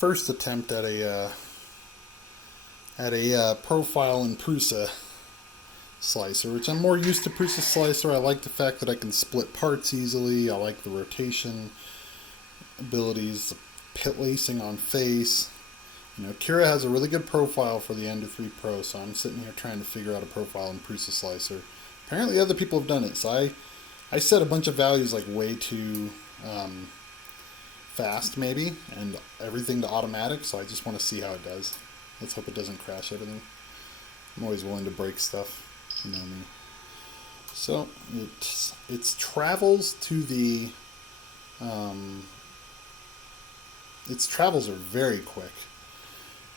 first attempt at a profile in prusa slicer, which I'm more used to prusa slicer. I like the fact that I can split parts easily. I like the rotation abilities, the pit lacing on face. You know, Kira has a really good profile for the Ender 3 Pro, so I'm sitting here trying to figure out a profile in prusa slicer. Apparently other people have done it, so I set a bunch of values like way too fast maybe, and everything to automatic, so I just want to see how it does. Let's hope it doesn't crash everything. I'm always willing to break stuff, you know me. So it travels to the its travels are very quick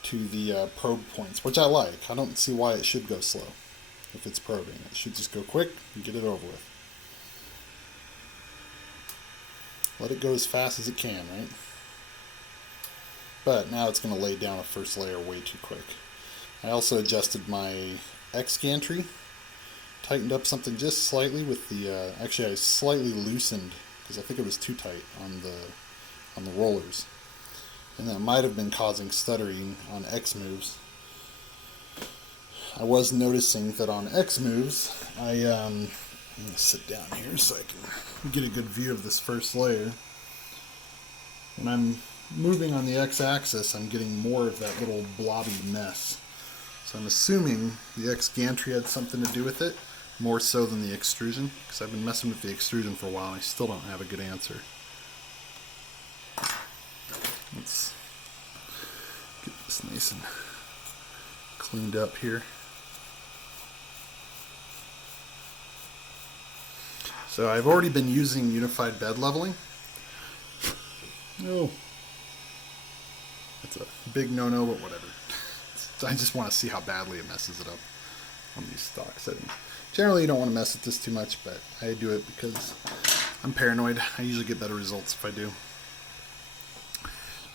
to the probe points, which I like. I don't see why it should go slow if it's probing. It should just go quick and get it over with. Let it go as fast as it can, right? But now it's going to lay down a first layer way too quick. I also adjusted my X gantry, tightened up something just slightly with the, actually I slightly loosened because I think it was too tight on the rollers. And that might have been causing stuttering on X moves. I was noticing that on X moves, I'm going to sit down here so I can get a good view of this first layer. When I'm moving on the X-axis, I'm getting more of that little blobby mess. So I'm assuming the X gantry had something to do with it, more so than the extrusion, because I've been messing with the extrusion for a while and I still don't have a good answer. Let's get this nice and cleaned up here. So I've already been using unified bed leveling. No. That's a big no-no, but whatever. I just want to see how badly it messes it up on these stock settings. Generally, you don't want to mess with this too much, but I do it because I'm paranoid. I usually get better results if I do.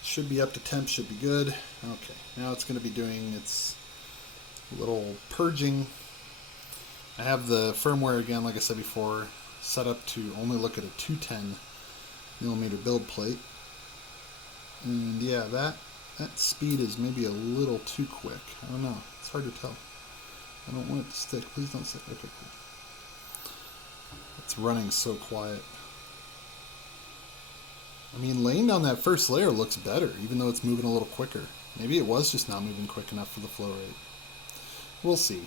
Should be up to temp, should be good. Okay, now it's going to be doing its little purging. I have the firmware again, like I said before, set up to only look at a 210mm build plate. And yeah, that speed is maybe a little too quick. I don't know. It's hard to tell. I don't want it to stick. Please don't stick. Okay, cool. It's running so quiet. I mean, laying down that first layer looks better, even though it's moving a little quicker. Maybe it was just not moving quick enough for the flow rate. We'll see.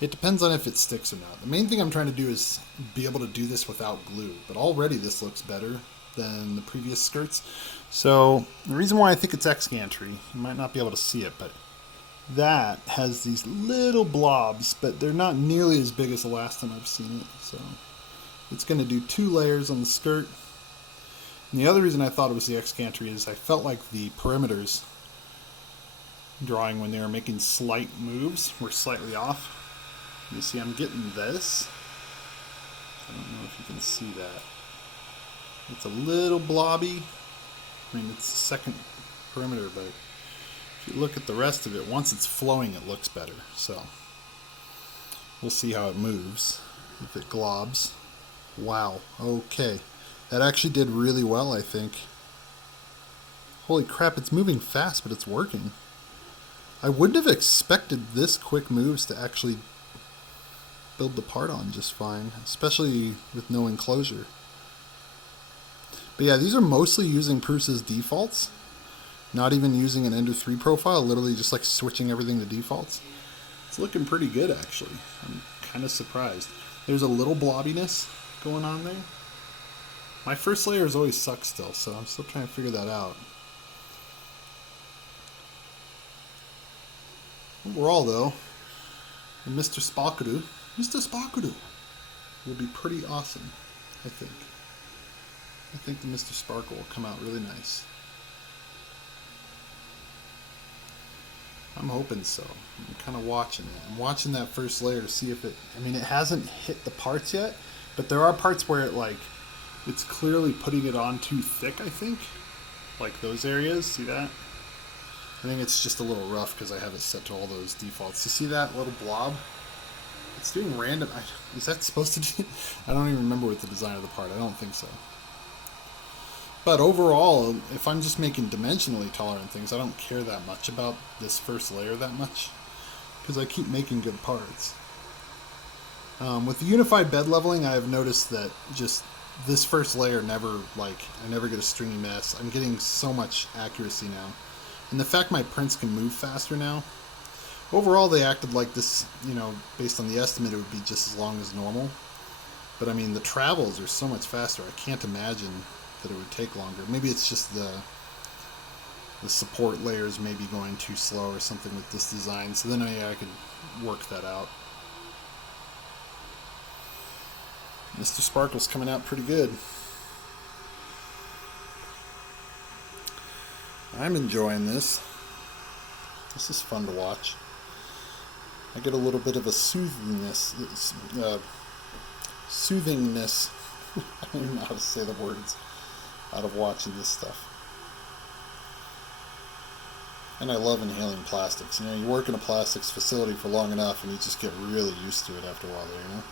It depends on if it sticks or not. The main thing I'm trying to do is be able to do this without glue, but already this looks better than the previous skirts. So the reason why I think it's X gantry, you might not be able to see it, but that has these little blobs, but they're not nearly as big as the last time I've seen it. So it's going to do 2 layers on the skirt. And the other reason I thought it was the X gantry is I felt like the perimeters drawing when they were making slight moves were slightly off. You see I'm getting this. I don't know if you can see that. It's a little blobby. I mean, it's the second perimeter, but if you look at the rest of it, once it's flowing, it looks better. So we'll see how it moves. If it globs. Wow. Okay. That actually did really well, I think. Holy crap, it's moving fast, but it's working. I wouldn't have expected this quick moves to actually build the part on just fine, especially with no enclosure. But yeah, these are mostly using Prusa's defaults, not even using an Ender 3 profile, literally just like switching everything to defaults. It's looking pretty good, actually. I'm kind of surprised. There's a little blobbiness going on there. My first layer has always sucked still, so I'm still trying to figure that out. Overall, though, Mr. Sparkadoo will be pretty awesome, I think. I think the Mr. Sparkle will come out really nice. I'm hoping so. I'm kind of watching it. I'm watching that first layer to see if it... I mean, it hasn't hit the parts yet, but there are parts where it, like, it's clearly putting it on too thick, I think. Like those areas. See that? I think it's just a little rough because I have it set to all those defaults. You see that little blob? It's doing random... Is that supposed to do... I don't even remember with the design of the part. I don't think so. But overall, if I'm just making dimensionally tolerant things, I don't care that much about this first layer that much because I keep making good parts. With the unified bed leveling, I have noticed that just this first layer never, like, I never get a stringy mess. I'm getting so much accuracy now. And the fact my prints can move faster now, overall they acted like this, based on the estimate, it would be just as long as normal. But I mean, the travels are so much faster. I can't imagine that it would take longer. Maybe it's just the support layers maybe going too slow or something with this design. So then I could work that out. Mr. Sparkle's coming out pretty good. I'm enjoying this. This is fun to watch. I get a little bit of a soothingness. I don't even know how to say the words out of watching this stuff. And I love inhaling plastics. You work in a plastics facility for long enough and you just get really used to it after a while there,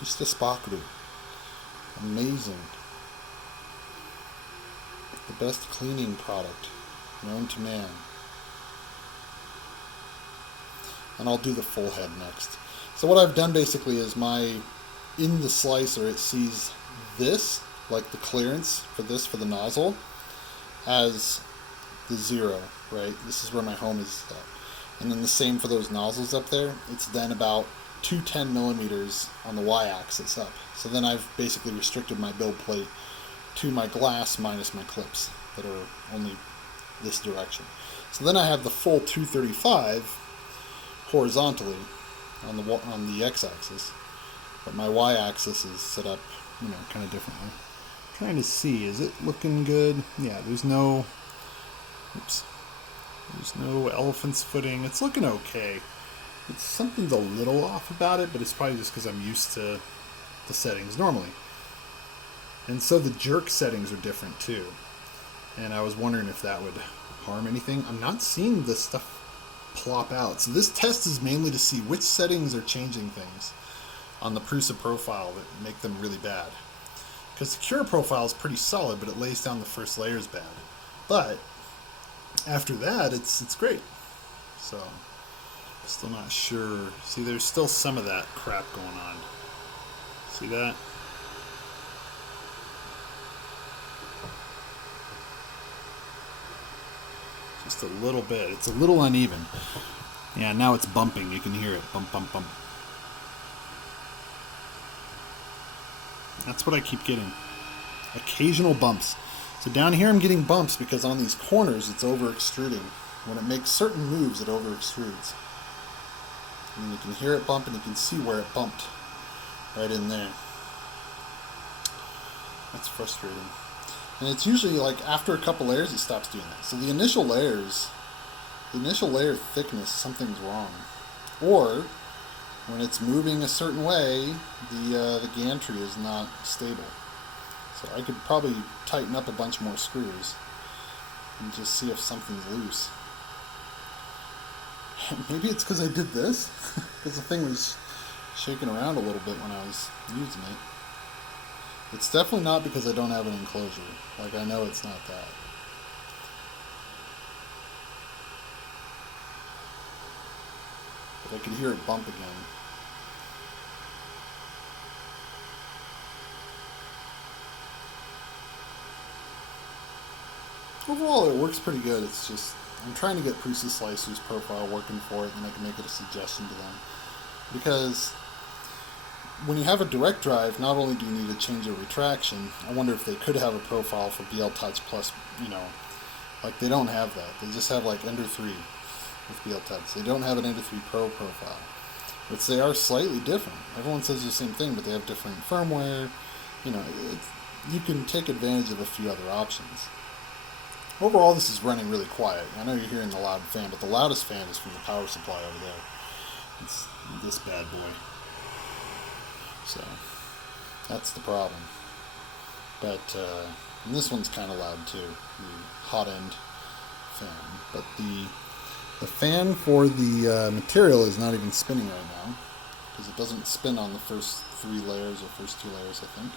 Mr. Sparkle. Amazing. The best cleaning product known to man. And I'll do the full head next. So what I've done basically is in the slicer it sees this, like the clearance for the nozzle, as the 0, right? This is where my home is at. And then the same for those nozzles up there. It's then about 210 millimeters on the y-axis up. So then I've basically restricted my build plate to my glass minus my clips that are only this direction. So then I have the full 235 horizontally on the x-axis, but my y-axis is set up, kind of differently. I'm trying to see, is it looking good? Yeah, there's no elephant's footing. It's looking okay. It's something's a little off about it, but it's probably just because I'm used to the settings normally. And so the jerk settings are different too. And I was wondering if that would harm anything. I'm not seeing this stuff plop out. So this test is mainly to see which settings are changing things on the prusa profile that make them really bad. Because the Cura profile is pretty solid, but it lays down the first layers bad. But after that, it's great. So still not sure. See, there's still some of that crap going on. See that? Just a little bit. It's a little uneven. Yeah, now it's bumping. You can hear it. Bump, bump, bump. That's what I keep getting. Occasional bumps. So down here I'm getting bumps because on these corners it's over extruding. When it makes certain moves, it over extrudes. And you can hear it bump and you can see where it bumped. Right in there. That's frustrating. And it's usually like after a couple layers it stops doing that. So the initial layer thickness, something's wrong. Or when it's moving a certain way, the gantry is not stable. So I could probably tighten up a bunch more screws and just see if something's loose. Maybe it's because I did this, because the thing was shaking around a little bit when I was using it. It's definitely not because I don't have an enclosure. Like, I know it's not that. But I could hear it bump again. Overall, it works pretty good. It's just, I'm trying to get Prusa Slicer's profile working for it, and I can make it a suggestion to them. Because when you have a direct drive, not only do you need to change a retraction, I wonder if they could have a profile for BL Touch Plus, like they don't have that. They just have like Ender 3 with BL Touch. They don't have an Ender 3 Pro profile, which they are slightly different. Everyone says the same thing, but they have different firmware. You can take advantage of a few other options. Overall, this is running really quiet. I know you're hearing the loud fan, but the loudest fan is from the power supply over there. It's this bad boy. So, that's the problem. But, and this one's kind of loud too, the hot end fan. But the fan for the material is not even spinning right now, because it doesn't spin on the first 3 layers or first 2 layers, I think.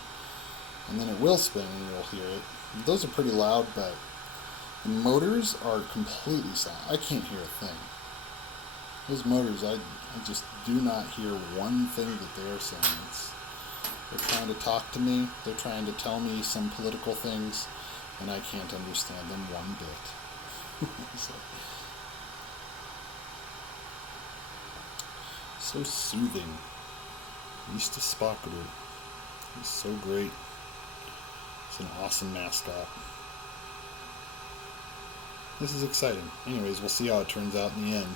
And then it will spin and you'll hear it. Those are pretty loud, but the motors are completely silent. I can't hear a thing. Those motors, I just do not hear one thing that they are saying. They're trying to talk to me. They're trying to tell me some political things, and I can't understand them one bit. So soothing. Mr. Sparkle. He's so great. He's an awesome mascot. This is exciting. Anyways, we'll see how it turns out in the end.